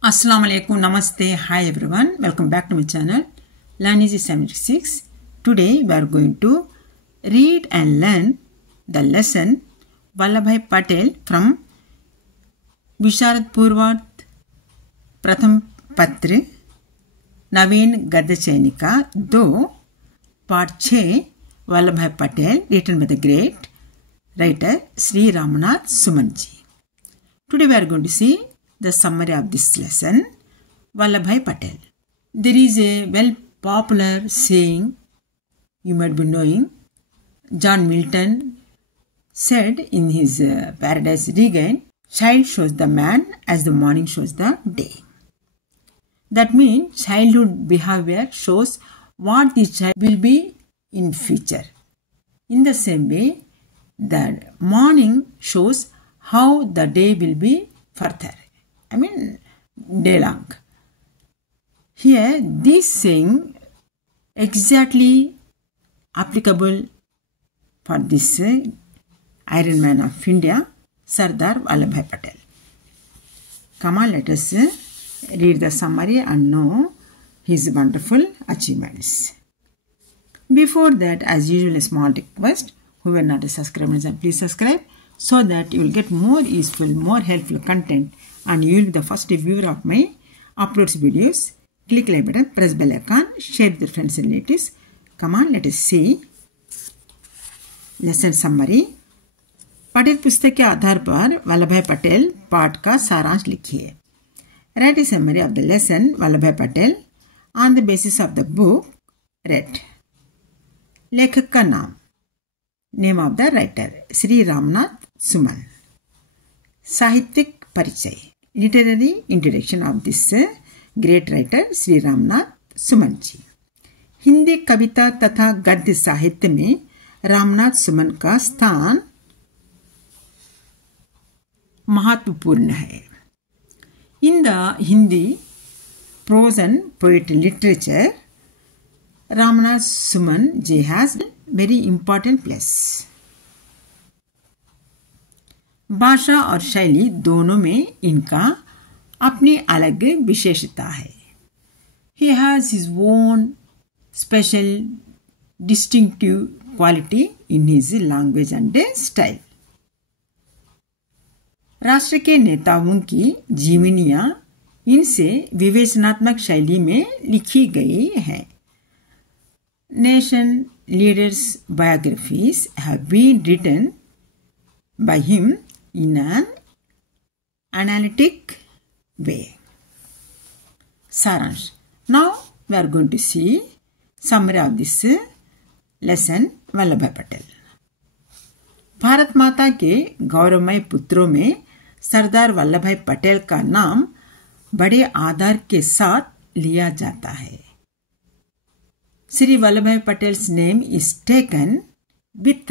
Assalamu alaikum, namaste, hi everyone, welcome back to my channel Learn Easy 76. Today we are going to read and learn the lesson Vallabhbhai Patel from Visharad Purvat Pratham Patra Naveen Gadya Chainika 2 Part 6 Vallabhbhai Patel, written by the great writer Sri Ramnath Sumanji. Today we are going to see the summary of this lesson. Vallabhbhai Patel. There is a well popular saying you might be knowing. John Milton said in his Paradise Regained, child shows the man as the morning shows the day. That means childhood behavior shows what the child will be in future. In the same way, the morning shows how the day will be further. Day long. Here, this saying exactly applicable for this Iron Man of India, Sardar Vallabhbhai Patel. Come on, let us read the summary and know his wonderful achievements. Before that, as usual, a small request. Whoever not a subscriber, please subscribe so that you will get more useful, more helpful content and you will be the first viewer of my uploads videos. Click like button, press bell icon, share with your friends and relatives. Come on, let us see lesson summary. Patel पुस्तक के आधार पर वल्लभभाई पटेल पाठ का सारांश लिखिए. Write a summary of the lesson Vallabhbhai Patel on the basis of the book read. लेखक का नाम, name of the writer Shri Ramnath सुमन. साहित्यिक परिचय, literary introduction of this great writer Shri Ramnath Suman ji. Hindi कविता तथा गद्य साहित्य में रामनाथ सुमन का स्थान महत्वपूर्ण है. In the Hindi prose and poetry literature, Ramnath Suman ji has very important place. भाषा और शैली दोनों में इनका अपनी अलग विशेषता है. He has his own special distinctive quality in his language and style. राष्ट्र के नेताओं की जीवनियां इनसे विवेचनात्मक शैली में लिखी गई हैं. Nation leaders' biographies have been written by him in an analytic way. Saransh. Now we are going to see summary of this lesson Vallabhbhai Patel. Bharat माता के गौरवमय पुत्रों में सरदार वल्लभभाई पटेल का नाम बड़े आदर के साथ लिया जाता है. Sri Vallabhbhai Patel's name is taken with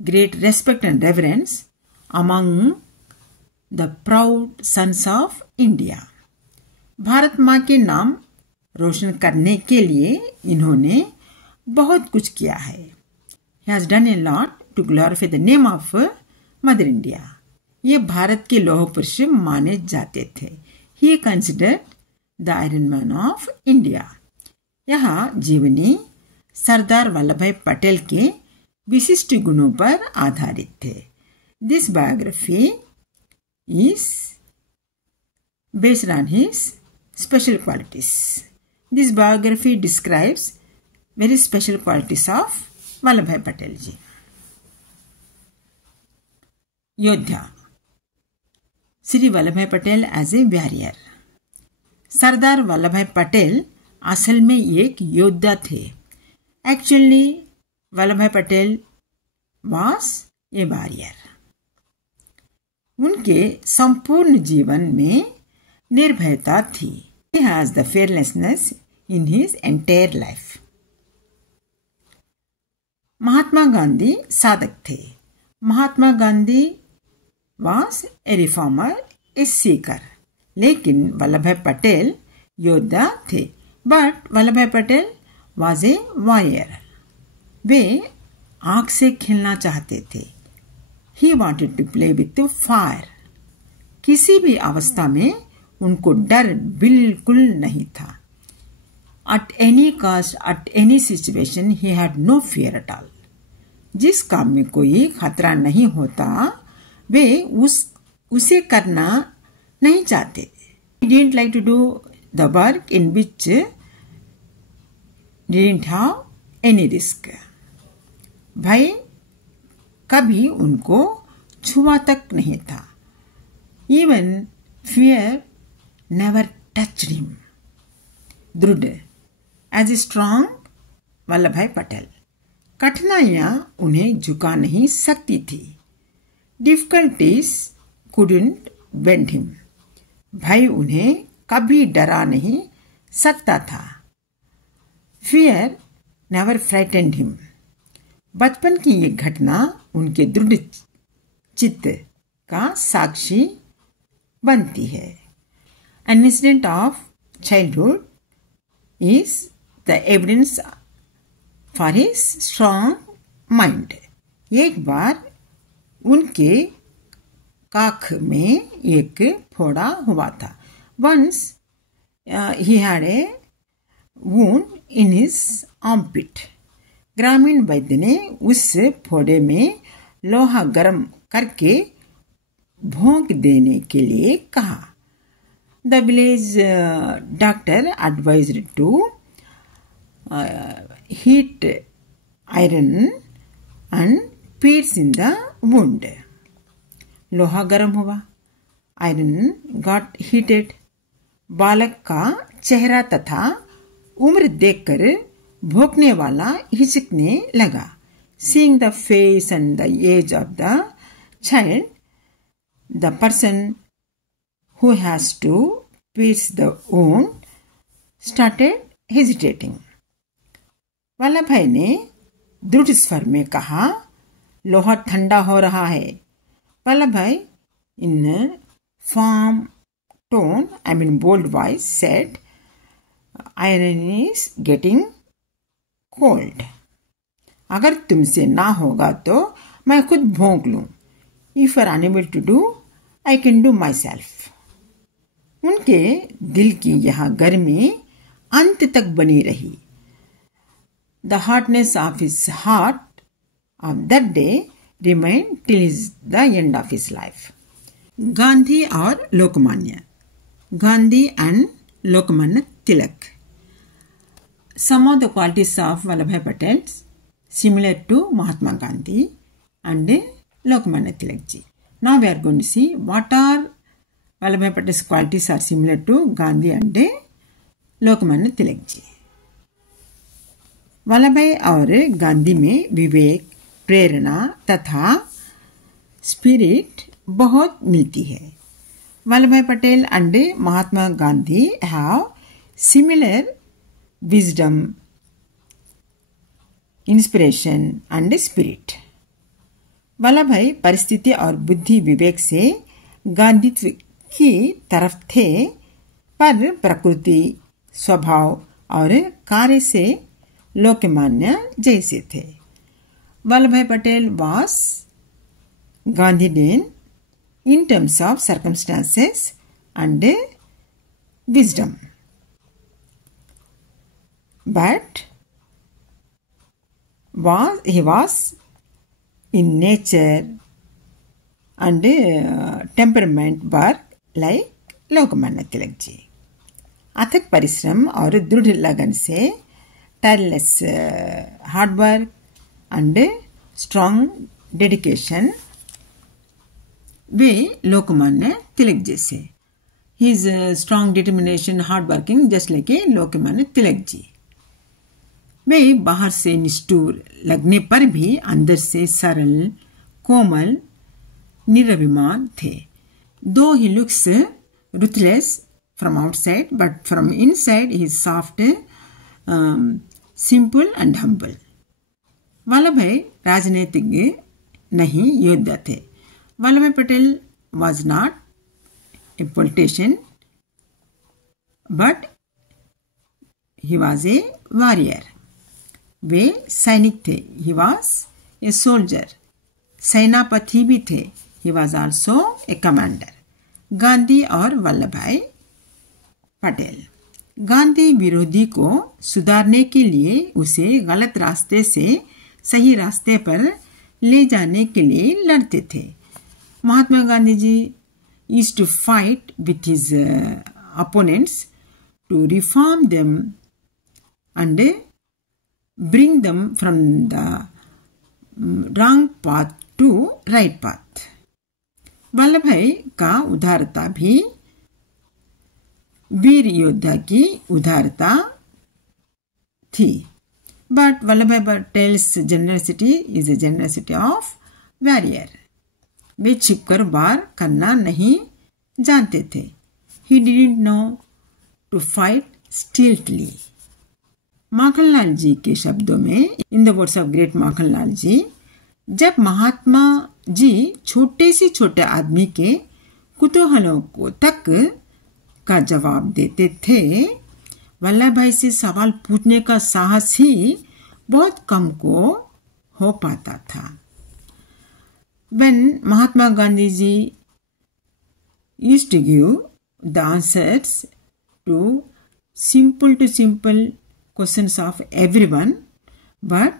great respect and reverence among the proud sons of India. Bharat माँ के नाम रोशन करने के लिए इन्होंने बहुत कुछ किया है. He has done a lot to glorify the name of Mother India. ये भारत के लौह पुरुष माने जाते थे. He considered the Iron Man of India. यहाँ जीवनी सरदार वल्लभभाई पटेल के विशिष्ट गुणों पर आधारित थे. This biography is based on his special qualities. This biography describes very special qualities of Vallabhbhai Patel ji. योद्धा, Shri Vallabhbhai Patel as a warrior. Sardar Vallabhbhai Patel असल में एक योद्धा थे. Actually Vallabhbhai Patel was a warrior. उनके संपूर्ण जीवन में निर्भयता थी. He has the fearlessness in his entire life. Mahatma Gandhi साधक थे. Mahatma Gandhi was a reformer, a seeker. लेकिन वल्लभभाई पटेल योद्धा थे. But Vallabhbhai Patel was a warrior. वे आग से खेलना चाहते थे. He wanted to play with the fire. किसी भी अवस्था में उनको डर बिल्कुल नहीं था। At any cost, at any situation, he had no fear at all. जिस काम में कोई खतरा नहीं होता वे उसे करना नहीं चाहते। He didn't like to do the work in which didn't have any risk. भय कभी उनको छुआ तक नहीं था। Even fear never touched him. दृढ़ एज ए स्ट्रांग वल्लभ भाई पटेल। कठिनाइयां उन्हें झुका नहीं सकती थी। Difficulties couldn't bend him. भय उन्हें कभी डरा नहीं सकता था। Fear never frightened him. बचपन की ये घटना उनके दृढ़ चित्त का साक्षी बनती है। An incident of childhood is the evidence for his strong mind. एक बार उनके काख में एक फोड़ा हुआ था। Once he had a wound in his armpit. ग्रामीण वैद्य ने उस फोड़े में लोहा गर्म करके भोंक देने के लिए कहा। The village doctor advised to heat iron and pierce in the wound. लोहा गर्म हुआ, आयरन got heated. बालक का चेहरा तथा उम्र देखकर भोंकने वाला हिचकने लगा। Seeing the face and the age of the child, the person who has to pierce the wound started hesitating. Vallabh भाई ने दृढ़ स्वर में कहा, लोहा ठंडा हो रहा है। वल्लभ भाई in firm tone, bold voice said, iron is getting cold. अगर तुमसे ना होगा तो मैं खुद भोंक लूं। If you are unable to do, I can do myself. उनके दिल की यह गर्मी अंत तक बनी रही। The hardness of his heart of that day remained till the end of his life. Gandhi और Lokmanya. Gandhi and Lokmanya Tilak. Some of the qualities of Vallabhbhai Patel similar to Mahatma Gandhi and Lokmanya Tilak ji. Now we are going to see what are Vallabhbhai Patel's qualities are similar to Gandhi and Lokmanya Tilak ji. Vallabhbhai और गांधी में विवेक, प्रेरणा तथा spirit बहुत मिलती है। Vallabhbhai Patel and Mahatma Gandhi have similar wisdom, inspiration and spirit. Vallabhbhai परिस्थिति और बुद्धि विवेक से गांधीत्व की तरफ थे, पर प्रकृति, स्वभाव और कार्य से लोकमान्य जैसे थे। Vallabhbhai Patel was Gandhian in terms of circumstances and wisdom, but he was in nature and temperament work like Lokmanya Tilak ji. अथक परिश्रम और दृढ़ लगन से tireless hard work and strong dedication वे लोकमान्य तिलक जैसे। His strong determination, hard working just like a Lokmanya Tilak ji. वे बाहर से निष्ठुर लगने पर भी अंदर से सरल, कोमल, निरभिमान थे। Though he looks ruthless from outside, but from inside he is soft, simple and humble. Vallabhbhai राजनीतिज्ञ नहीं, योद्धा थे। Vallabhbhai Patel was not a politician, but he was a warrior. वे सैनिक थे। He was a soldier. सेनापति भी थे। He was also a commander. Gandhi और वल्लभभाई पटेल। गांधी विरोधी को सुधारने के लिए उसे गलत रास्ते से सही रास्ते पर ले जाने के लिए लड़ते थे। Mahatma Gandhi ji used to fight with his opponents to reform them and bring them from the wrong path to right path. Vallabh भाई का उदारता भी वीर योद्धा की उदारता थी। But वल्लभ भाई Patels generosity is a generosity of warrior. वे छिपकर वार करना नहीं जानते थे। He didn't know to fight stealthily. Makhanlal जी के शब्दों में, in the words of great Makhanlal ji, जब महात्मा जी छोटे से छोटे आदमी के कुतूहलों को तक का जवाब देते थे, वल्लभ भाई से सवाल पूछने का साहस ही बहुत कम को हो पाता था। When Mahatma Gandhi ji used to give the answers to simple questions of everyone, but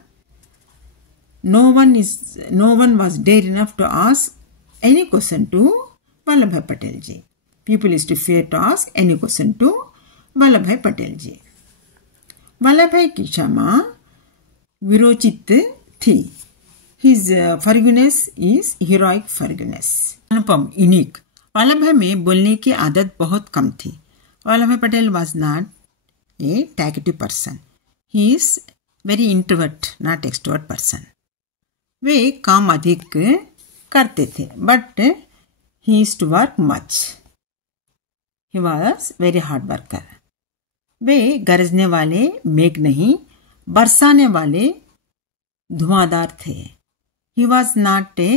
no one was dare enough to ask any question to Vallabhbhai Patel ji. People used to fear to ask any question to Vallabhbhai Patel ji. Vallabhbhai की क्षमा विरोचित थी। His forgiveness is heroic forgiveness. Anupam, unique. Vallabhbhai में बोलने की आदत बहुत कम थी। Vallabhbhai Patel was not a talkative person. He is very introvert, not extrovert person. वे काम अधिक करते थे, but he used to work much. He was very hard worker. वे गरजने वाले मेघ नहीं, बरसाने वाले धुआंधार थे। He was not a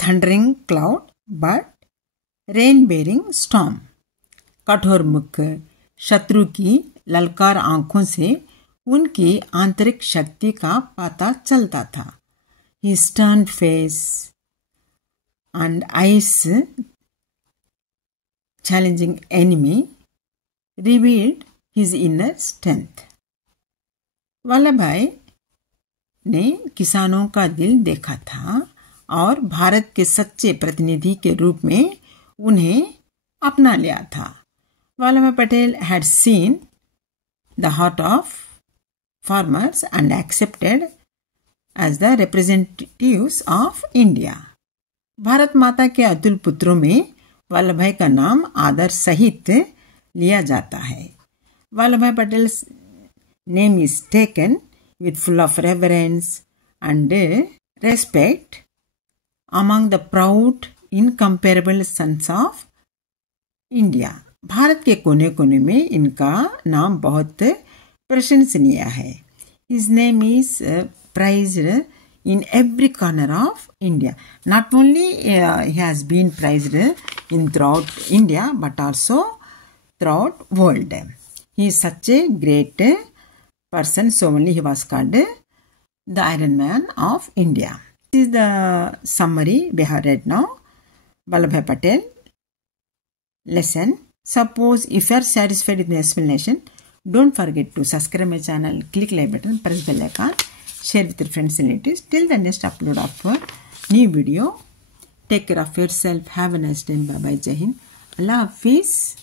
thundering cloud, but rain-bearing storm. कठोर मुख, शत्रु की ललकार आंखों से उनकी आंतरिक शक्ति का पता चलता था। His stern face and eyes challenging enemy revealed his inner strength. Vallabh भाई ने किसानों का दिल देखा था और भारत के सच्चे प्रतिनिधि के रूप में उन्हें अपना लिया था। Vallabh Patel had seen the heart of farmers and accepted as the representatives of India. Bharat माता के अतुल पुत्रों में वल्लभ भाई का नाम आदर सहित लिया जाता है। वल्लभ भाई Patel name is taken with full of reverence and respect among the proud, incomparable sons of India. Bharat के कोने कोने में इनका नाम बहुत प्रशंसनीय है। His name is prized in every corner of India. Not only he has been prized in throughout India, but also throughout world. He is such a great person, so only he was called the Iron Man of India. This is the summary we have read now. Vallabhbhai Patel lesson. Suppose if you are satisfied with the explanation, don't forget to subscribe my channel, click like button, press bell icon, share with your friends and relatives. Till the next upload of new video. Take care of yourself. Have a nice day. Bye bye. Jai Hind. Allah Hafiz.